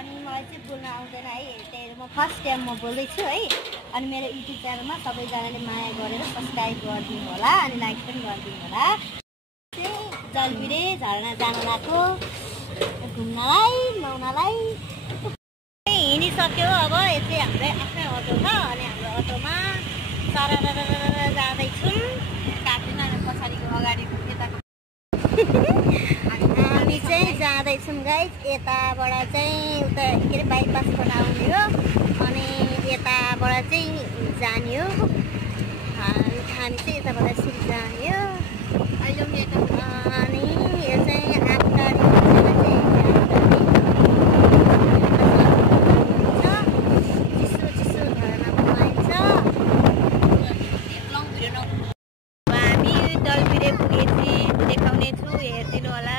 अनि मलाई चाहिँ बोल्न आउँदैन है, त्यही म फर्स्ट टाइम म बोल्दैछु है। अनि मेरो युट्युब च्यानलमा सबैजनाले माया गरेर सब्सक्राइब गरिदिनु होला अनि लाइक पनि गरिदिनु होला। जलबिरे झरना जानु लाग्यो घुम्नलाई नुहाउनलाई। हिँडिसक्यो अब यो चाहिँ हाम्रै आफ्नै अटो छ अनि हाम्रो अटोमा सरर जाँदैछौँ। काट्दैन पछाडिको अगाडिको यताको हामी चाहिँ जाँदैछौँ गाइस। यताबाट चाहिँ उता के अरे बाइपासबाट आउने हो अनि यताबाट चाहिँ जाने हो। हामी चाहिँ यताबाट यसरी जाने हो। अहिले अनि यो चाहिँ आबकारी चिसो चिसो झरना बनाइन्छ। हामी दलबिरे पुगेपछि देखाउने छु, हेरिदिनु होला।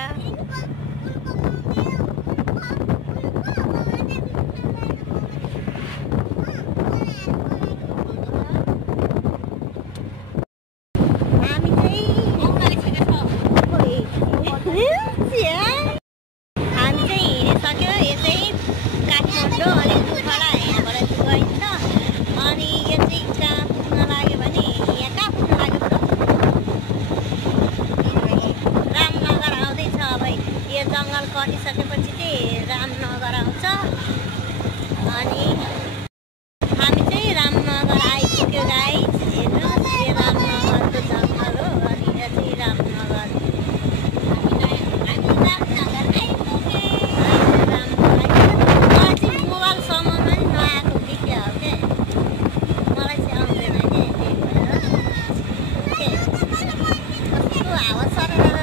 कटिसकेपछि चाहिँ रामनगर आउँछ अनि हामी चाहिँ रामनगर आइपुग्यो गाइस। हेर्नुहोस् यो रामनगरको जङ्गल हो अनि यो चाहिँ रामनगर। मलाई चाहिँ मोबाइलसम्ममा नि नआएको कि क्या हो क्या, मलाई चाहिँ आउँदैन कि त्यही भएर कस्तो हावा सरर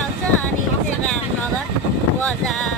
आउँछ। अनि यो चाहिँ रामनगर बजार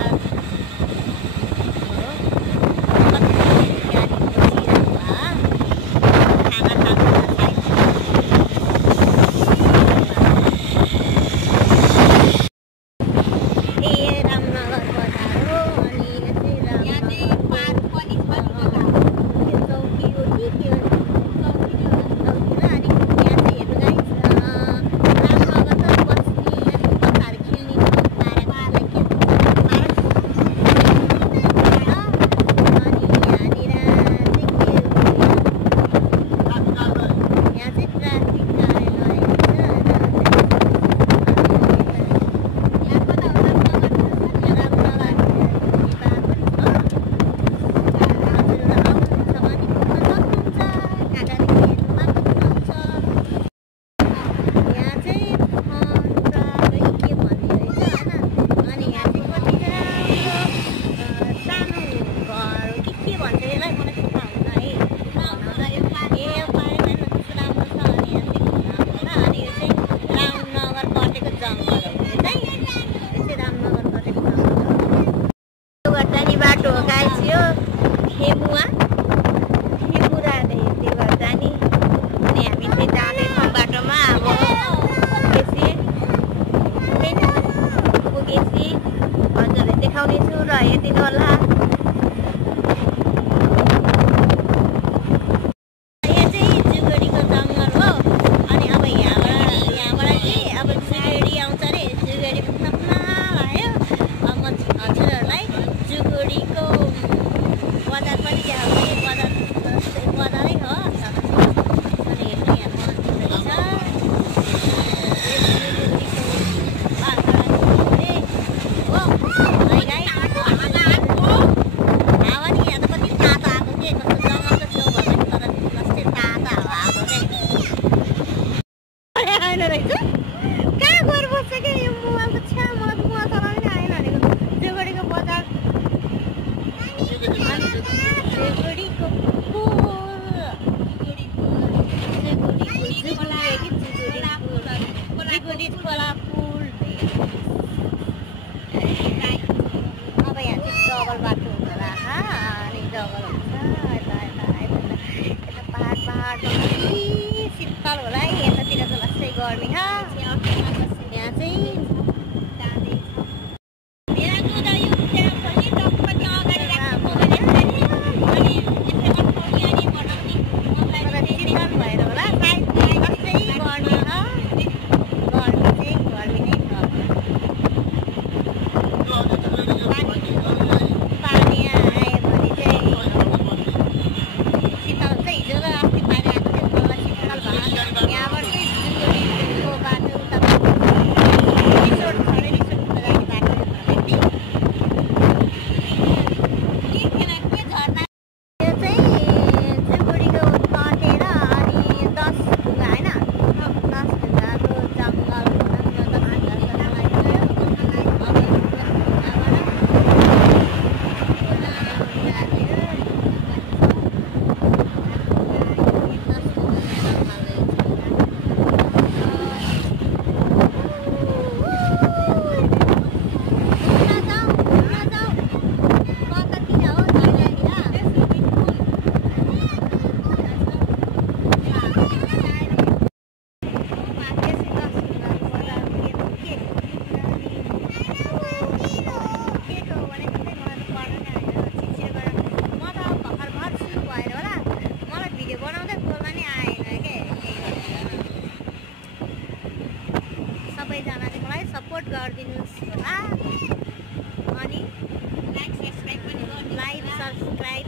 Pania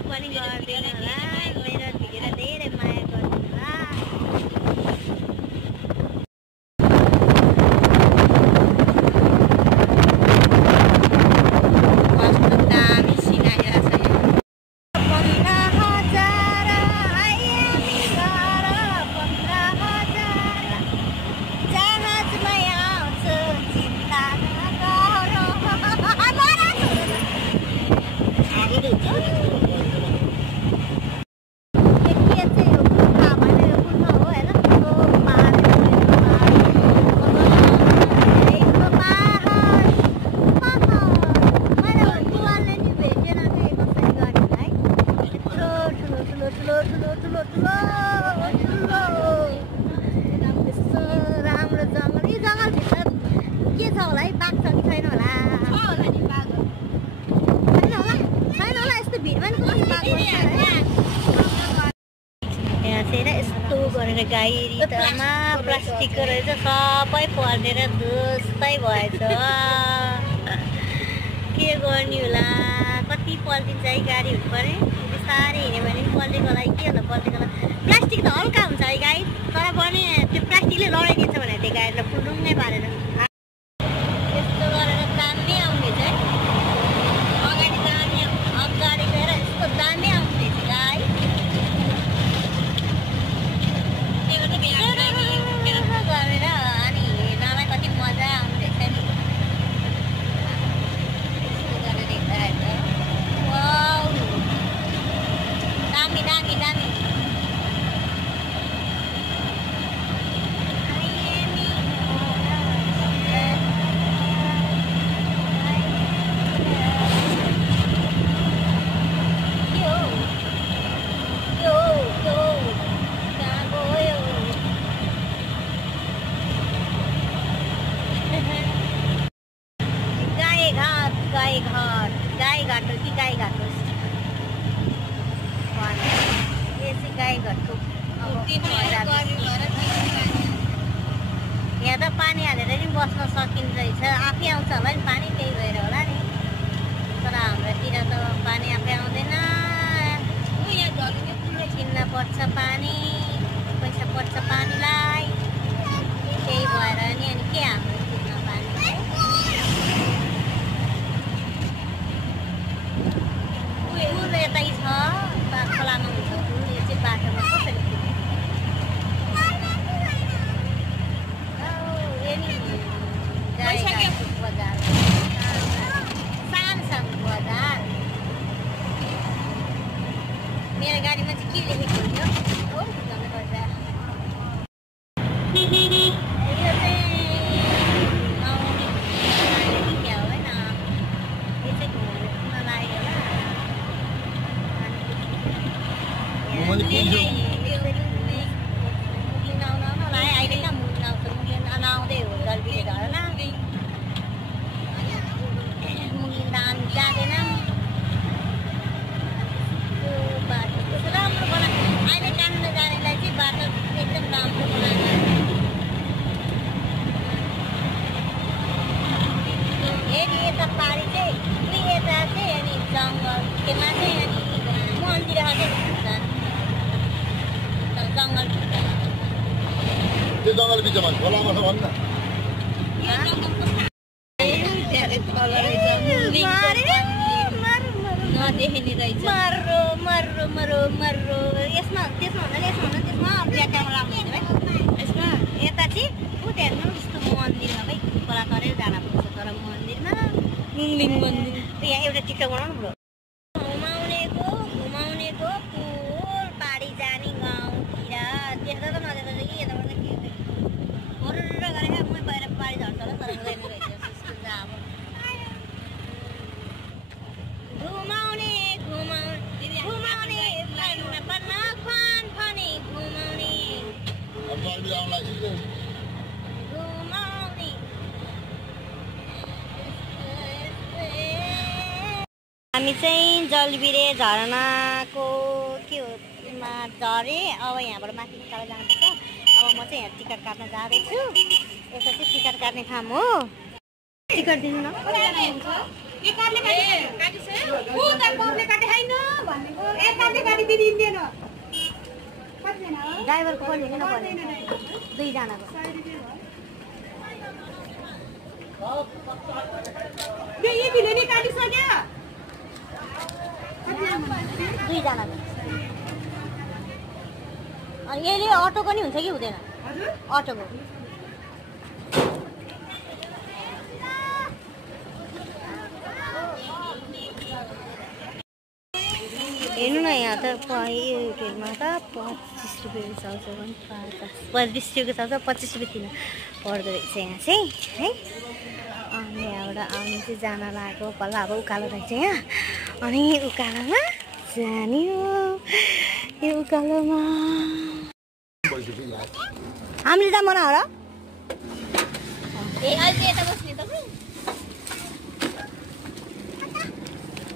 पनि गर्दैन होला मेरो भिडियोलाई धेरै माया गर्दिनु होला गाईमा प्लास्टिकको रहेछ सबै पर्नेर दुस्तै भएछ के गर्ने होला कति पल्टिन्छ है गाडीहरू पनि बिस्तारै हिँड्यो भने पल्टेको लागि के होला पल्टेको प्लास्टिक त हल्का हुन्छ है गाई तर पनि त्यो प्लास्टिकले लडाइदिन्छ भने त्यो गाडीलाई फुलुङ्गै पारेर यस्तो गरेर दामी आउने चाहिँ अगाडि दामी अगाडि गएर यस्तो दामी आउने गाई गरेर अनि हिँड्नलाई कति मजा आउँदैछ नि यस्तो गरेर हिँड्दा वाउ दामी दामी दामी यहाँ त पानी हालेर नि बस्न सकिन्छ रहेछ आफै आउँछ होला नि पानी त्यही भएर होला नि तर हाम्रोतिर त पानी आफै आउँदैन किन्न पर्छ पानी पैसा पर्छ पानीलाई त्यही भएर नि अनि के हाम्रो किन्न पानी फुल यतै छ खोलामा हुन्छ फुल यो चाहिँ बाटोमा कसरी मेरो गाडीमा चाहिँ के लेखेको थियो हो भन्नुपर्दा यो चाहिँ क्या हो होइन यो चाहिँ घुम्न लाग्यो होला अहिले कहाँ मुलिन आउँछ मुलिन नआउँदै हो जल्दीले झरना मुलिन जाँदैन राम्रो बना अहिले काम नजानेलाई चाहिँ बाटो एकदम राम्रो बनाएको हेरी यता पारी चाहिँ दुई यता चाहिँ अनि जङ्गल केमा चाहिँ अनि मन्दिर जङ्गल त्यो जङ्गल बिचमा खोलामा छ भन्छ नदेखिने रहेछ मर्रो मर्रो मर्रो मर्रो यसमा त्यसमा भन्दा यसमा भन्दा त्यसमा ब्याटामा लाग्नु है यसमा यता चाहिँ ऊ हेर्नु यस्तो मन्दिर हो है खोला तरेर जानुपर्छ तर मन्दिरमा मुङलिङ मन्दिर यहाँ एउटा टिकटक बनाउनु पऱ्यो घुमाउनेको पुल पारी जाने गाउँतिर देख्दा त नदेख्दा कि यताबाट के होर्र गरेर म बाहिर पारी झर्छ होला तर हुँदैन रहेछ अब घुमाउने हामी चाहिँ जलबिरे झरनाको के हो झरे अब यहाँबाट माथि तल जानुपर्छ अब म चाहिँ यहाँ टिकट काट्न जाँदैछु यता चाहिँ टिकट काट्ने ठाउँ हो टिकट दिनु न ड्राइभरको पनि हेर्न पर्ने 2 जनाको यो यतिले नि काटिसक्यो 2 जनाको अनि यसले अटोको नि हुन्छ कि हुँदैन अटोको हेर्नु न यहाँ त होटेलमा त 25 रुपियाँको चाउचाउ पनि पाउँछ 20 रुपियाँको चाउचाउ 25 रुपियाँ किलो पर्दो रहेछ यहाँ चाहिँ है अनि यहाँबाट आउनु चाहिँ जान लागेको पल्ल अब उकालो रहेछ यहाँ अनि उकालोमा जाने हो यो उकालोमा हामीले त मना हो र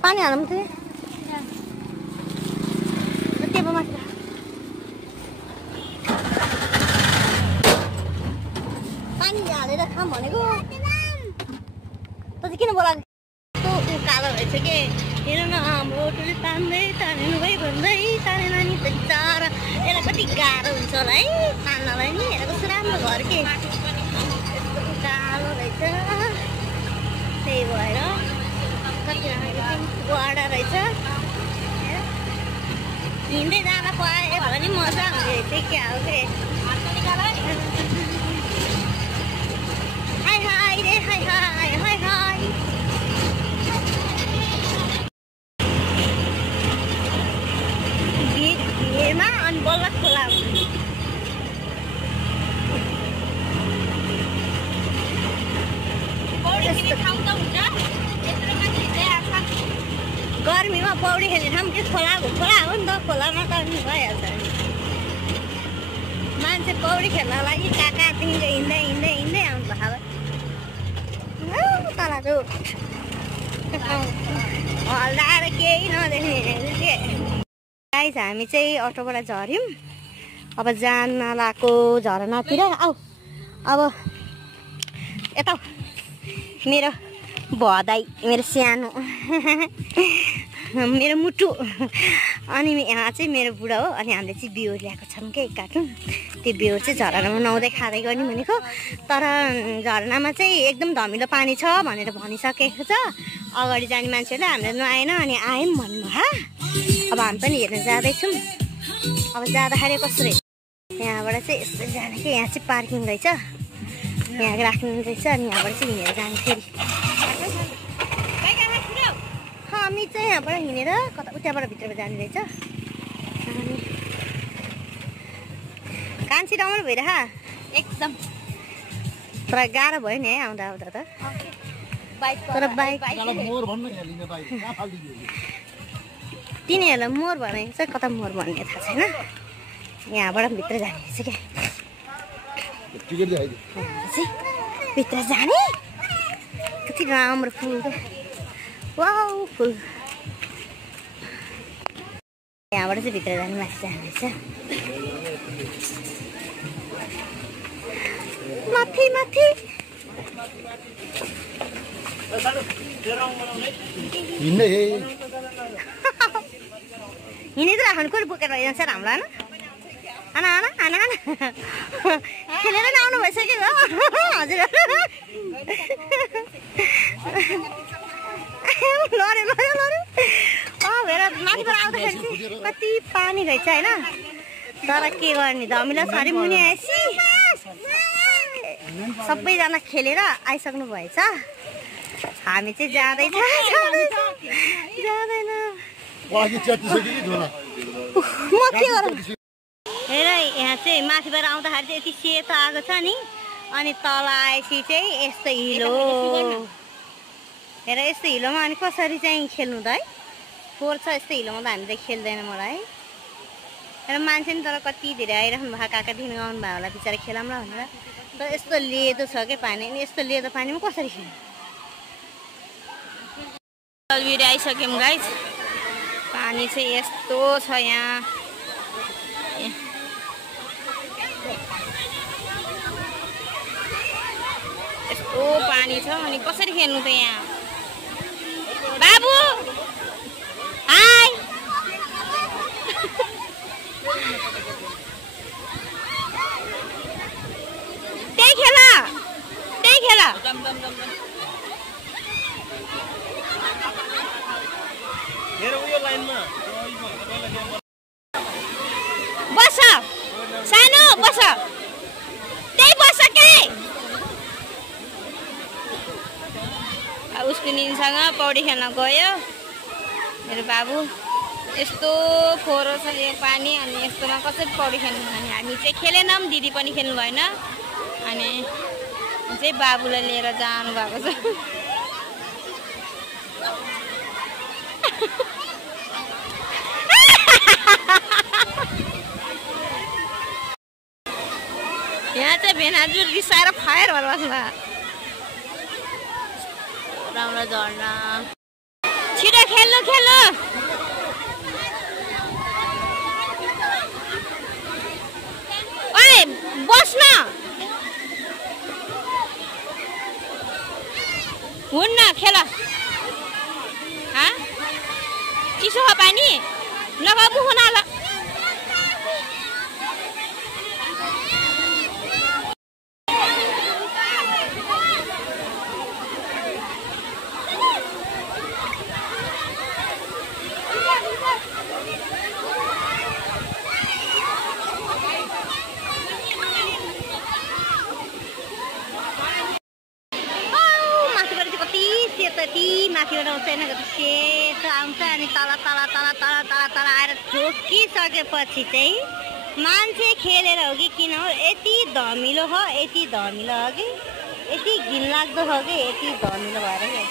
पानी हालौँ त पानी हालेर खाऊँ भनेको त चाहिँ किन बोलाएको त्यो उकालो रहेछ के हेर न हाम्रो टोली तान्दै तानेनु भइ भन्दै तानेन नि त बिचरा यसलाई कति गाह्रो हुन्छ होला है तान्नलाई नि हेर कस्तो राम्रो घर के यस्तो उकालो रहेछ त्यही भएर कति गडा रहेछ हिँड्दै जाँदा पायो भने मजा हुने रहेछ क्या हो के हाई हाई रे हाई हाई हाई हाई भिरमा अनि बल्ल खोला गर्मीमा पौडी खेल्ने ठाउँ के खोला हो नि त खोलामा त अनि भइहाल्छ मान्छे पौडी खेल्न लागि कहाँदेखि हिँड्दै हिँड्दै हिँड्दै आउनु भएको तल हल्लाएर केही नदेख्ने के गाइस हामी चाहिँ अटोबाट झऱ्यौँ अब जान लागेको झरनातिर आऊ अब यता मेरो भदाई मेरो सानो मेरो मुटु अनि यहाँ चाहिँ मेरो बुढा हो अनि हामीले चाहिँ बिउ ल्याएको छौँ क्या 1 कार्टुन त्यो बिउ चाहिँ झरनामा नुहाउँदै खाँदै गर्ने भनेको तर झरनामा चाहिँ एकदम धमिलो पानी छ भनेर भनिसकेको छ अगाडि जाने मान्छेहरूले हामीले नुहाएन अनि आयौँ भन्नुभयो अब हामी पनि हेर्न जाँदैछौँ अब जाँदाखेरि कस्तो रहेछ यहाँबाट चाहिँ यस्तो जाने कि यहाँ चाहिँ पार्किङ रहेछ यहाँ राख्नु रहेछ अनि यहाँबाट चाहिँ हिँडेर जाने फेरि हामी चाहिँ यहाँबाट हिँडेर कता उताबाट भित्र जाने रहेछ कान्छी राम्रो भइरह एकदम तर गाह्रो भयो नि है आउँदा आउँदा त तर बाइक तिनीहरूलाई मोर भने चाहिँ कता मोर भन्ने थाहा छैन यहाँबाट भित्र जाने रहेछ क्या भित्र जाने कति राम्रो फुल वाउ फुल यहाँबाट चाहिँ भित्र जाने माथि जाने रहेछ माथि माथि हिँडेर राख्नु कोही बोकेर जान्छ हामीलाई आना आना आना आना खेलेर आउनु भइसक्यो हजुर लड्यो लड्यो लड्यो हेर माथिबाट आउँदाखेरि चाहिँ कति पानी रहेछ होइन तर के गर्ने धमिलो छ अरे मुनि आएपछि सबैजना खेलेर आइसक्नु भएछ हामी चाहिँ जाँदैन हेर यहाँ चाहिँ माथिबाट आउँदाखेरि चाहिँ यति सेतो आएको छ नि अनि तल आएपछि चाहिँ यस्तो हिलो हेर यस्तो हिलोमा अनि कसरी चाहिँ खेल्नु त है फोहोर छ यस्तो हिलोमा त हामी चाहिँ खेल्दैन मलाई र मान्छे नि तर कति धेरै आइराख्नु भएको काकादेखि आउनु भयो होला बिचरा खेलाउँ ल भनेर तर यस्तो लेदो छ क्या पानी अनि यस्तो लेदो पानीमा कसरी खेल्नु तलबिर आइसक्यौँ गाइस पानी चाहिँ यस्तो छ यहाँ यस्तो पानी छ अनि कसरी खेल्नु त यहाँ बस सानो बस त्यही बस के उसको निसँग पौडी खेल्न गयो मेरो बाबु। यस्तो फोहोरो छ यो पानी अनि यस्तोमा कसरी पौडी खेल्नु भने हामी चाहिँ खेलेनौँ, दिदी पनि खेल्नु भएन अनि चाहिँ बाबुलाई लिएर जानु भएको छ। यहाँ चाहिँ भेनाजु रिसाएर फायर भएर बस्नु राम्रो झर्ना। छिटो खेल्नु खेल्नु ओए बस्न हुन्न खेल। चिसो हो पानी नगबु हुन ल। माथिबाट आउँछ सेतो आउँछ अनि तल तल तल तल तल तल आएर ठोकिसकेपछि चाहिँ मान्छे खेलेर हो कि किन हो यति धमिलो हो, यति धमिलो हो कि यति घिनलाग्दो हो कि यति धमिलो भएर क्या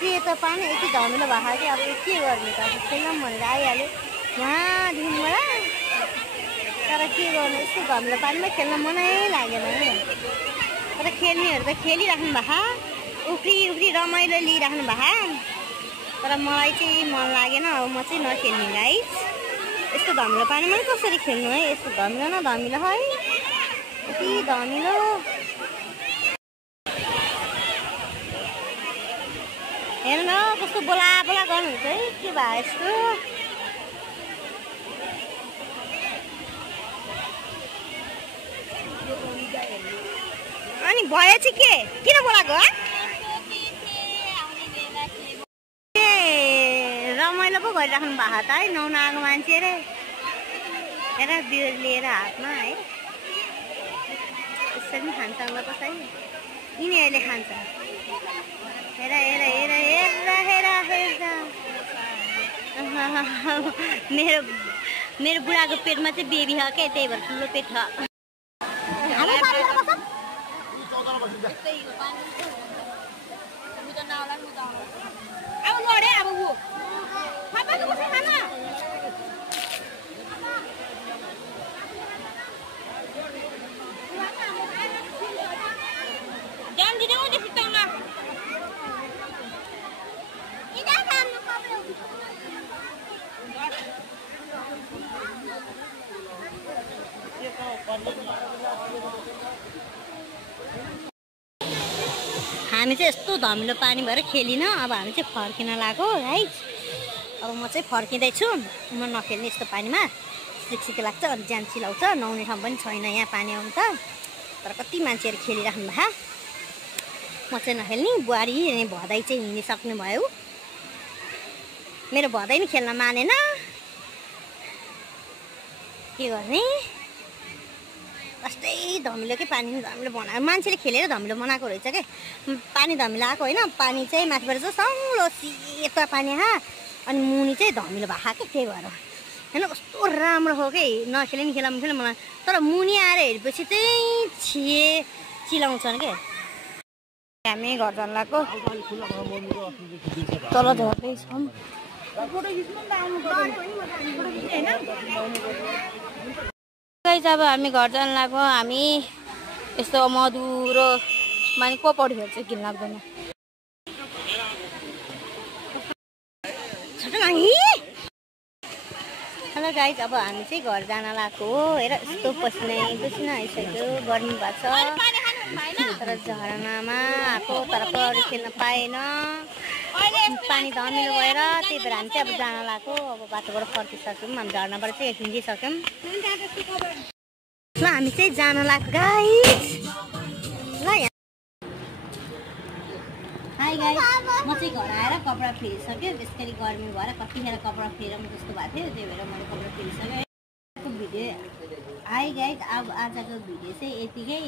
सेतो पानी यति धमिलो भएको कि अब के गर्ने त खेल्न भनेर आइहाल्यो यहाँदेखिबाट। तर के गर्नु यस्तो धमिलो पानीमा खेल्न मनै लागेन। तर खेल्नेहरू त खेलिराख्नु भएको उफ्री उफ्री रमाइलो लिइराख्नु भएको। तर मलाई चाहिँ मन लागेन, अब म चाहिँ नखेल्ने गाइस। यस्तो धमिलो पानीमा कसरी खेल्नु है, यस्तो धमिलो न धमिलो है यति धमिलो। हेर्नु न कस्तो बोला बोला गर्नुहुन्छ है, के भयो यस्तो। अनि भयो चाहिँ के किन बोलाएको रमाइलो पो गरिराख्नु भएको त है नुहाउन आएको मान्छे रे। हेर बियर लिएर हातमा है यसरी खान्छ ल त है यिनीहरूले खान्छ। हेर हेर हेर हेर हेर हेर मेरो बुढाको पेटमा चाहिँ बेबी छ क्या, त्यही भएर ठुलो पेट छ। हामी चाहिँ यस्तो धमिलो पानी भएर खेलिन। अब हामी चाहिँ फर्किन लागेको राइट। अब म चाहिँ फर्किँदैछु, म नखेल्ने यस्तो पानीमा, सिक लाग्छ अनि ज्यान चिलाउँछ। नुहाउने ठाउँ पनि छैन यहाँ पानी आउनु त। तर कति मान्छेहरू खेलिराख्नु भएको, म चाहिँ नखेल्ने। बुहारी अनि भदै चाहिँ हिँडिसक्नु भयो, मेरो भदै नि खेल्न मानेन, के गर्ने। कस्तै धमिलो के पानी धमिलो बनायो, मान्छेले खेलेर धमिलो बनाएको रहेछ क्या। पानी धमिलो आएको होइन, पानी चाहिँ माथिबाट चाहिँ सङ्लो सेतो पानी अनि मुनि चाहिँ धमिलो भएको क्या, त्यही भएर होइन कस्तो राम्रो हो कि। नखेले नि खेला मुखेल मलाई, तर मुनि आएर हेरेपछि चाहिँ चिलाउँछन् क्या। हामी घर जान लागेको, तल झर्दैछौँ। अब हामी घर जान लाग्यो। हामी यस्तो मधुरो माने को पढ्यो चाहिँ किन लाग्दैन। हेलो गाइज, अब हामी चाहिँ घर जान लागेको हो। हेर यस्तो पसिना आइसक्यो, गर्मी भएको छ। तर झरनामा आएको तर पौडी खेल्न पाएन, पानी धमिलो भएर, त्यही भएर हामी चाहिँ अब जान लागेको। अब बाटोबाट फर्किसक्यौँ, हामी झरनाबाट चाहिँ हिँडिसक्यौँ। ल हामी चाहिँ जान लाग्यो गाइज। ल हाई गाइस, म चाहिँ घर आएर कपडा फेरिसक्यो। त्यसरी गर्मी भएर कतिखेर कपडा फेरौँ जस्तो भएको थियो, त्यही भएर मैले कपडा फेरिसकेँ। भिडियो हाई गाइस, अब आजको भिडियो चाहिँ यतिकै।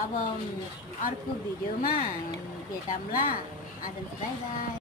अब अर्को भिडियोमा भेटौँला। आज चाहिँ बाई बाई।